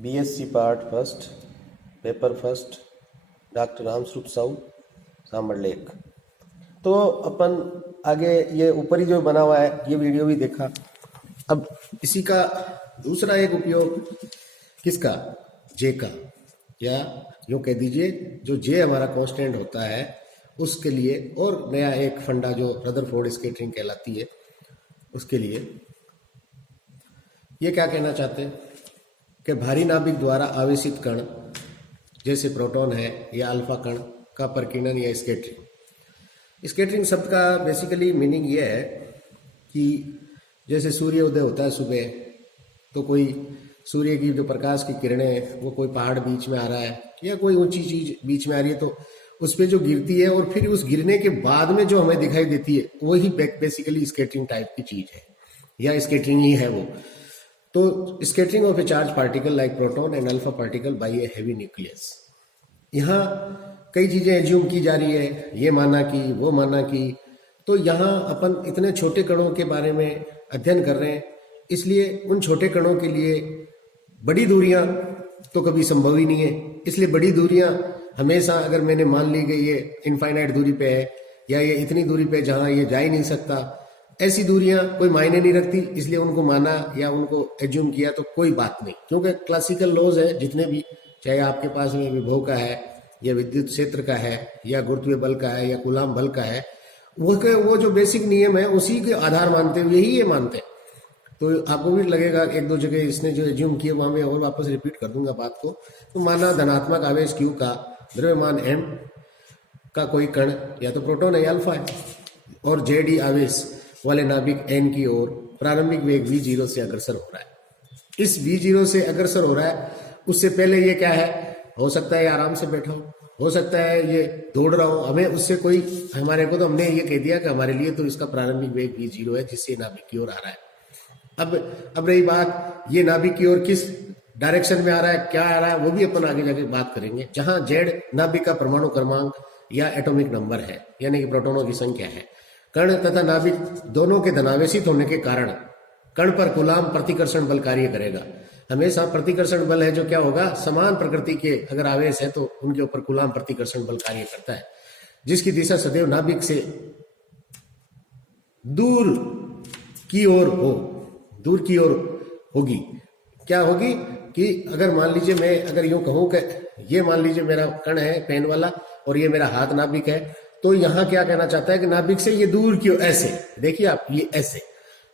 BSc part first, paper first, doctor Ramswaroop Sahu, Sambhar lake. तो अपन आगे ये ऊपर ही जो बना हुआ है ये वीडियो भी देखा। अब इसी का दूसरा एक उपयोग किसका, जे का, या यूँ कह दीजिए जो जे हमारा कांस्टेंट होता है उसके लिए, और नया एक फंडा जो रदरफोर्ड स्कैटरिंग कहलाती है उसके लिए। ये क्या कहना चाहते हैं कि भारी नाभिक द्वारा आवेशित कण जैसे प्रोटॉन है या अल्फा कण का प्रकीर्णन या स्कैटरिंग। स्कैटरिंग शब्द का बेसिकली मीनिंग ये है कि जैसे सूर्य उदय होता है सुबह, तो कोई सूर्य की जो प्रकाश की किरणें वो कोई पहाड़ बीच में आ रहा है या कोई ऊंची चीज बीच में आ रही है, तो उस पर जो गिरती है और फिर उस गिरने के बाद में जो हमें दिखाई देती है वही बेसिकली स्कैटरिंग टाइप की चीज है या स्कैटरिंग ही है वो। तो scattering of A charge particle like proton and alpha particle by a heavy nucleus. यहाँ कई चीजें एज्यूम की जा रही है, ये माना कि वो माना कि, तो यहाँ अपन इतने छोटे कणों के बारे में अध्ययन कर रहे हैं, इसलिए उन छोटे कणों के लिए बड़ी दूरियां तो कभी संभव ही नहीं है। इसलिए बड़ी दूरियां हमेशा, अगर मैंने मान ली गई ये इनफाइनाइट दूरी पे है या ये इतनी दूरी पे जहां ये जा ही नहीं सकता, ऐसी दूरियां कोई मायने नहीं रखती, इसलिए उनको माना या उनको एज्यूम किया तो कोई बात नहीं। क्योंकि क्लासिकल लॉज है जितने भी, चाहे आपके पास में विभव का है या विद्युत क्षेत्र का है या गुरुत्वीय बल का है या कूलाम बल का है, वो जो बेसिक नियम है उसी के आधार मानते हुए ही ये मानते हैं। तो आपको भी लगेगा एक दो जगह इसने जो एज्यूम किया वहां मैं और वापस रिपीट कर दूंगा बात को। तो माना धनात्मक आवेश Q का द्रव्यमान m का कोई कण या तो प्रोटॉन है या अल्फा है, और जेडी आवेश वाले नाभिक n की ओर प्रारंभिक वेग v0 से अग्रसर हो रहा है। इस v0 से अग्रसर हो रहा है, उससे पहले ये क्या है, हो सकता है आराम से बैठा हो सकता है ये दौड़ रहा हो, हमें उससे कोई, हमारे को तो हमने ये कह दिया कि हमारे लिए तो इसका प्रारंभिक वेग v0 है जिससे नाभिक की ओर आ रहा है। अब रही बात ये नाभिक की ओर किस डायरेक्शन में आ रहा है, क्या आ रहा है, वो भी अपन आगे जाके बात करेंगे। जहां जेड नाभिक का परमाणु क्रमांक या एटॉमिक नंबर है, यानी कि प्रोटॉनों की संख्या है। कण तथा नाभिक दोनों के धनावेशित होने के कारण कण पर कूलाम प्रतिकर्षण बल कार्य करेगा। हमेशा प्रतिकर्षण बल है जो क्या होगा, समान प्रकृति के अगर आवेश है तो उनके ऊपर कूलाम प्रतिकर्षण बल कार्य करता है, जिसकी दिशा सदैव नाभिक से दूर की ओर होगी। क्या होगी कि अगर मान लीजिए मैं अगर यूं कहूं कि ये मान लीजिए मेरा कण है पेन वाला और ये मेरा हाथ नाभिक है, तो यहां क्या कहना चाहता है कि नाभिक से ये दूर की ओर, ऐसे देखिए आप, ये ऐसे,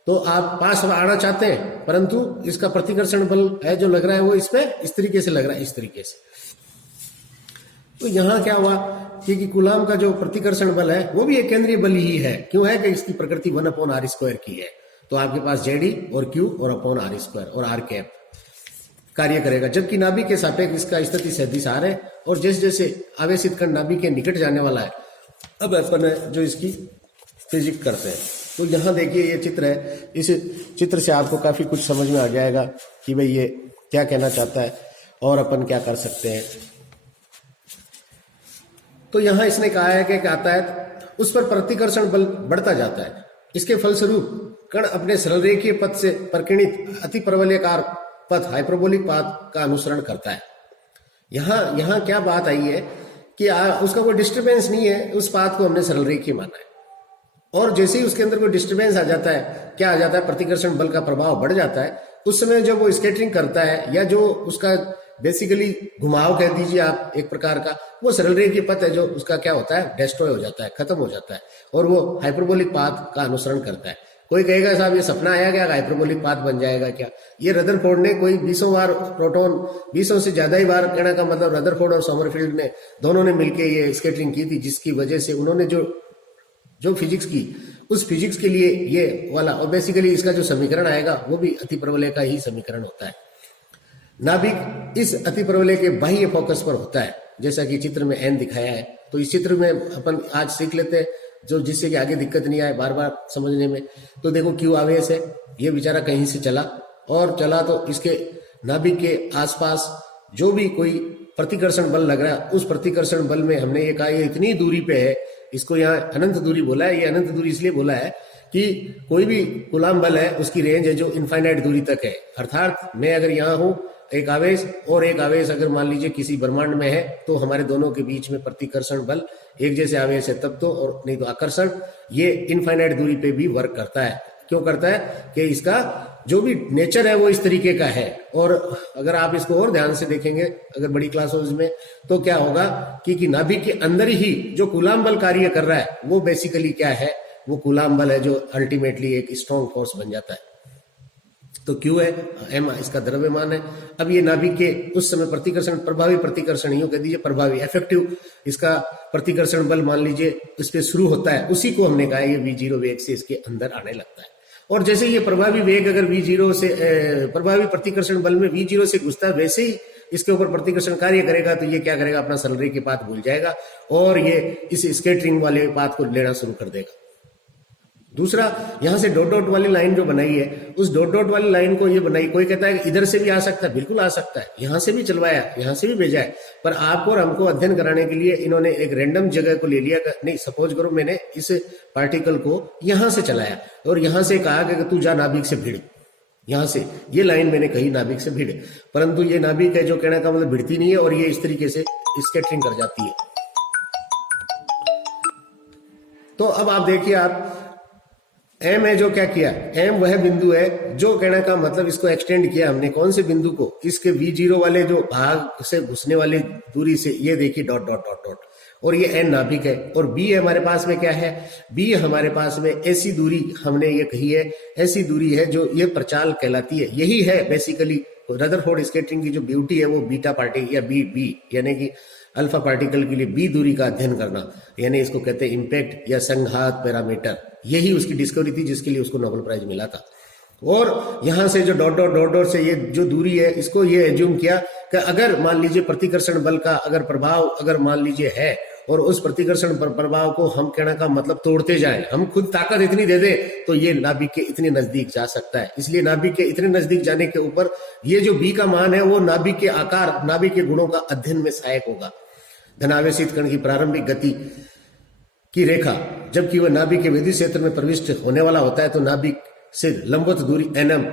तो आप पास आना चाहते हैं परंतु इसका प्रतिकर्षण बल है जो लग रहा है वो इस पे इस तरीके से लग रहा है, इस तरीके से। तो यहां क्या हुआ कि कूलाम का जो प्रतिकर्षण बल है वो भी एक केंद्रीय बल ही है। क्यों है कि इसकी प्रकृति 1/r² की है। तो आपके पास जेडी और Q और अपॉन r² और r कैप कार्य करेगा, जबकि नाभिक के सापेक्ष इसका स्थिति सदिश r है, और जैसे जैसे आवेशित कण नाभिक के निकट जाने वाला है, अब अपन जो इसकी फिजिक्स करते हैं। तो यहाँ देखिए ये चित्र है, इस चित्र से आपको काफी कुछ समझ में आ जाएगा कि भाई ये क्या कहना चाहता है और अपन क्या कर सकते हैं। तो यहाँ इसने कहा है कि आता है उस पर प्रतिकर्षण बल बढ़ता जाता है। इसके फलस्वरूप कण अपने सरलरेखीय पथ से प्रकीर्णित अति परवलयाकार पथ हाइपरबोलिक पाथ का अनुसरण करता है। यहाँ क्या बात आई है कि उसका कोई डिस्टरबेंस नहीं है, उस पाथ को हमने सरलरेखीय माना है, और जैसे ही उसके अंदर कोई डिस्टरबेंस आ जाता है, क्या आ जाता है, प्रतिकर्षण बल का प्रभाव बढ़ जाता है। उस समय जब वो स्कैटरिंग करता है या जो उसका बेसिकली घुमाव कह दीजिए आप एक प्रकार का, वो सरलरेखीय पथ है जो उसका क्या होता है, डिस्ट्रॉय हो जाता है, खत्म हो जाता है, और वो हाइपरबोलिक पाथ का अनुसरण करता है। कोई कहेगा साहब ये सपना आया क्या, हाइपरबोलिक पाथ बन जाएगा क्या? ये रदरफोर्ड ने कोई 20 बार प्रोटॉन, 20 से ज्यादा ही बार, कहने का मतलब रदरफोर्ड और समरफील्ड ने दोनों ने मिलकर ये स्कैटरिंग की थी, जिसकी वजह से उन्होंने जो फिजिक्स की, उस फिजिक्स के लिए ये वाला, और बेसिकली इसका जो समीकरण आएगा वो भी अति प्रवलय का ही समीकरण होता है। नाभिक इस अति प्रवलय के बाह्य फोकस पर होता है, जैसा कि चित्र में n दिखाया है। तो इस चित्र में अपन आज सीख लेते हैं, जो जिससे कि आगे दिक्कत नहीं आए बार बार समझने में। तो देखो Q आवेश है, ये बेचारा कहीं से चला तो इसके नाभिक के आसपास जो भी कोई प्रतिकर्षण बल लग रहा है, उस प्रतिकर्षण बल में हमने ये कहा ये इतनी दूरी पे है, इसको यहाँ अनंत दूरी बोला है। ये अनंत दूरी इसलिए बोला है कि कोई भी कूलाम बल है उसकी रेंज है जो इनफाइनाइट दूरी तक है। अर्थात मैं अगर यहाँ हूं एक आवेश और एक आवेश अगर मान लीजिए किसी ब्रह्मांड में है तो हमारे दोनों के बीच में प्रतिकर्षण बल एक जैसे आवेश है तब तो, और नहीं तो आकर्षण ये इनफाइनाइट दूरी पे भी वर्क करता है। क्यों करता है कि इसका जो भी नेचर है वो इस तरीके का है। और अगर आप इसको और ध्यान से देखेंगे अगर बड़ी क्लासेस में तो क्या होगा कि नाभिक के अंदर ही जो कूलाम बल कार्य कर रहा है वो बेसिकली क्या है, वो कूलाम बल है जो अल्टीमेटली एक स्ट्रॉन्ग फोर्स बन जाता है। तो क्यू है एम इसका द्रव्यमान है। अब ये नाभिक के उस समय प्रतिकर्षण, प्रभावी प्रतिकर्षण यूं कह दीजिए, प्रभावी इफेक्टिव इसका प्रतिकर्षण बल मान लीजिए इस पे शुरू होता है, उसी को हमने कहा ये v0 वेग से इसके अंदर आने लगता है। और जैसे ये प्रभावी वेग अगर v0 से प्रभावी प्रतिकर्षण बल में v0 से घुसता है, वैसे ही इसके ऊपर प्रतिकर्षण कार्य करेगा तो ये क्या करेगा, अपना सरलरी के पाथ भूल जाएगा और ये इस स्केटरिंग वाले पाथ को लेना शुरू कर देगा। दूसरा, यहां से डॉट डॉट वाली लाइन जो बनाई है, उस डॉट डॉट वाली लाइन को ये बनाई, कोई कहता है कि इधर से भी आ सकता है, बिल्कुल आ सकता है, यहां से भी चलवाया, यहां से भी भेजा है, पर आपको और हमको अध्ययन कराने के लिए इन्होंने एक रैंडम जगह को ले लिया। नहीं, सपोज करो मैंने इस पार्टिकल को यहां से चलाया और यहां से कहा कि तू जा नाभिक से भिड़, यहां से ये लाइन मैंने कही नाभिक से भिड़, परंतु ये नाभिक है जो कहने का मतलब भिड़ती नहीं है और ये इस तरीके से स्कैटरिंग कर जाती है। तो अब आप देखिए, आप एम है जो क्या किया, एम वह बिंदु है जो कहने का मतलब इसको एक्सटेंड किया हमने, कौन से बिंदु को, इसके v0 वाले जो भाग से घुसने वाली दूरी से, ये देखिए डॉट डॉट डॉट डॉट, और ये एन नाभिक है। और बी हमारे पास में क्या है, बी हमारे पास में ऐसी दूरी हमने ये कही है, ऐसी दूरी है जो ये प्रचाल कहलाती है। यही है बेसिकली रदरफोर्ड स्कैटरिंग की जो ब्यूटी है, वो बीटा पार्टिकल या बी यानी कि अल्फा पार्टिकल के लिए बी दूरी का अध्ययन करना, यानी इसको कहते हैं इम्पैक्ट या संघात पैरामीटर। यही उसकी डिस्कवरी थी जिसके लिए उसको नोबेल प्राइज मिला था। और यहां से जो डॉट डॉट डॉट डॉट से ये जो दूरी है, इसको ये एज्यूम किया कि अगर मान लीजिए प्रतिकर्षण बल का अगर प्रभाव अगर मान लीजिए है और उस प्रतिकर्षण प्रभाव को हम कहने का मतलब तोड़ते जाएं, हम खुद ताकत इतनी दे दे तो ये नाभिक के इतने नजदीक जा सकता है। इसलिए नाभिक के इतने नजदीक जाने के ऊपर ये जो बी का मान है वो नाभिक के आकार, नाभिक के गुणों का अध्ययन में सहायक होगा। धनावेशित कण की प्रारंभिक गति की रेखा जबकि वह नाभिक के विद्युत क्षेत्र में प्रविष्ट होने वाला होता है तो नाभिक से लंबवत दूरी nm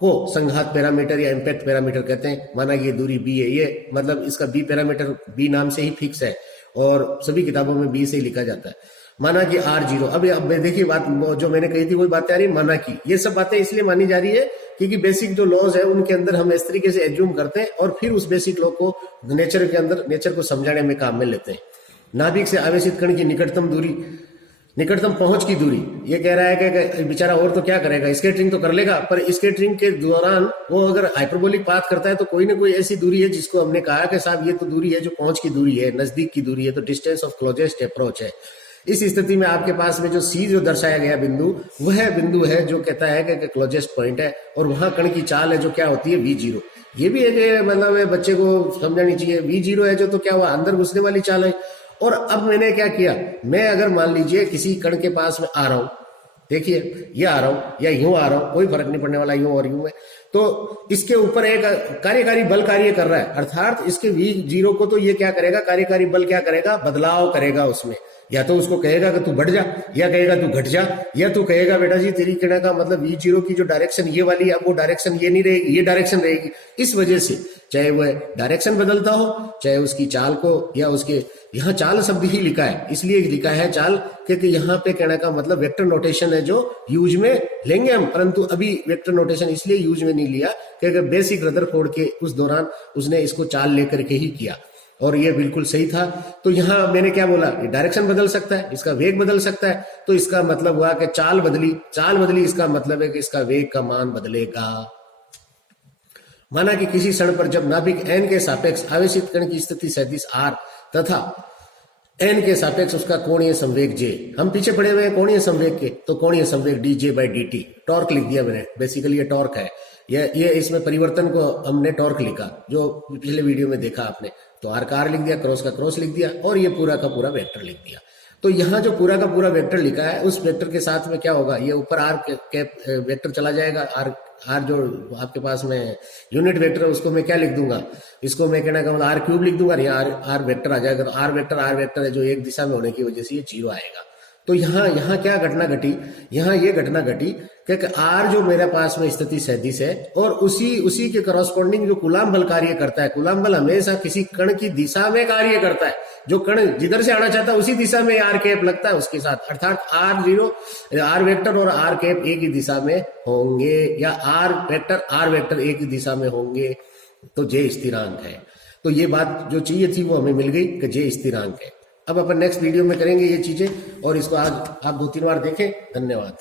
को संघात पैरामीटर या इम्पैक्ट पैरामीटर कहते हैं। माना ये दूरी b है, ये मतलब इसका b पैरामीटर b नाम से ही फिक्स है और सभी किताबों में b से ही लिखा जाता है। माना कि r0, अब देखिए बात जो मैंने कही थी वही बातें आ रही, माना कि ये सब बातें इसलिए मानी जा रही है क्योंकि बेसिक जो लॉज है उनके अंदर हम इस तरीके से एज्यूम करते हैं और फिर उस बेसिक लॉ को नेचर के अंदर, नेचर को समझाने में काम में लेते हैं। नाभिक से आवेशित कण की निकटतम दूरी, निकटतम पहुंच की दूरी, ये कह रहा है कि बेचारा और तो क्या करेगा, स्केटरिंग तो कर लेगा, पर स्केटरिंग के दौरान वो अगर हाइपरबोलिक पाथ करता है तो कोई ना कोई ऐसी दूरी है जिसको हमने कहा कि साहब ये तो दूरी है जो पहुंच की दूरी है, नजदीक की दूरी है, तो डिस्टेंस ऑफ क्लोजेस्ट अप्रोच है। इस स्थिति में आपके पास में जो सी जो दर्शाया गया बिंदु, वह बिंदु है जो कहता है कि क्लोजेस्ट पॉइंट है और वहां कण की चाल है जो क्या होती है v0। ये भी एक मतलब बच्चे को समझानी चाहिए, v0 है जो तो क्या हुआ, अंदर घुसने वाली चाल है। और अब मैंने क्या किया, मैं अगर मान लीजिए किसी कण के पास में आ रहा हूं, देखिए ये आ रहा हूं या यूं आ रहा हूं, कोई फर्क नहीं पड़ने वाला, यूं और यूं है, तो इसके ऊपर एक कार्यकारी बल कार्य कर रहा है, अर्थात इसके v0 को तो ये क्या करेगा, कार्यकारी बल क्या करेगा, बदलाव करेगा उसमें। या तो उसको कहेगा कि तू बढ़ जा, या कहेगा तू घट जा, या तू कहेगा बेटा जी तेरी कहने का मतलब v0 की जो डायरेक्शन ये वाली, अब वो डायरेक्शन ये नहीं रहेगी, ये डायरेक्शन रहेगी। इस वजह से चाहे वह डायरेक्शन बदलता हो, चाहे उसकी चाल को, या उसके यहाँ चाल शब्द ही लिखा है, इसलिए लिखा है चाल क्योंकि यहाँ पे कहने का मतलब वेक्टर नोटेशन है जो यूज में लेंगे हम, परंतु अभी वेक्टर नोटेशन इसलिए यूज में नहीं लिया क्योंकि बेसिक रदरफोर्ड के उस दौरान उसने इसको चाल लेकर के ही किया और ये बिल्कुल सही था। तो यहां मैंने क्या बोला, डायरेक्शन बदल सकता है, इसका वेग बदल सकता है, तो इसका मतलब हुआ कि चाल बदली, इसका मतलब है कि इसका वेग का मान बदलेगा। माना कि किसी क्षण पर जब नाभिक n के सापेक्ष आवेशित कण की स्थिति सदिश r तथा n के सापेक्ष उसका कोणीय संवेग j, हम पीछे पड़े हुए हैं कोणीय संवेग के, तो कोणीय संवेग dj/dt, टॉर्क लिख दिया मैंने, बेसिकली ये टॉर्क है, ये इसमें परिवर्तन को हमने टॉर्क लिखा जो पिछले वीडियो में देखा आपने, तो आर का आर लिख दिया, क्रॉस का क्रॉस लिख दिया और ये पूरा का पूरा वेक्टर लिख दिया। तो यहाँ जो पूरा का पूरा वेक्टर लिखा है उस वेक्टर के साथ में क्या होगा, ये ऊपर आर के वेक्टर चला जाएगा, आर जो आपके पास में यूनिट वेक्टर है उसको मैं क्या लिख दूंगा, इसको मैं कहना मतलब r³ लिख दूंगा, यहाँ आर वेक्टर आ जाएगा। तो आर वेक्टर है जो एक दिशा में होने की वजह से ये 0 आएगा। तो यहाँ क्या घटना घटी, यहाँ ये घटना घटी कि आर जो मेरे पास में स्थिति सदिश है और उसी के करस्पॉन्डिंग जो कूलाम बल कार्य करता है, कूलाम बल हमेशा किसी कण की दिशा में कार्य करता है, जो कण जिधर से आना चाहता है उसी दिशा में आर कैप लगता है उसके साथ, अर्थात आर वेक्टर और आर कैप एक ही दिशा में होंगे या आर वेक्टर एक ही दिशा में होंगे, तो जे स्थिरांक है। तो ये बात जो चाहिए थी वो हमें मिल गई कि जे स्थिरांक है। अब अपन नेक्स्ट वीडियो में करेंगे ये चीजें, और इसको आज आप 2-3 बार देखें। धन्यवाद।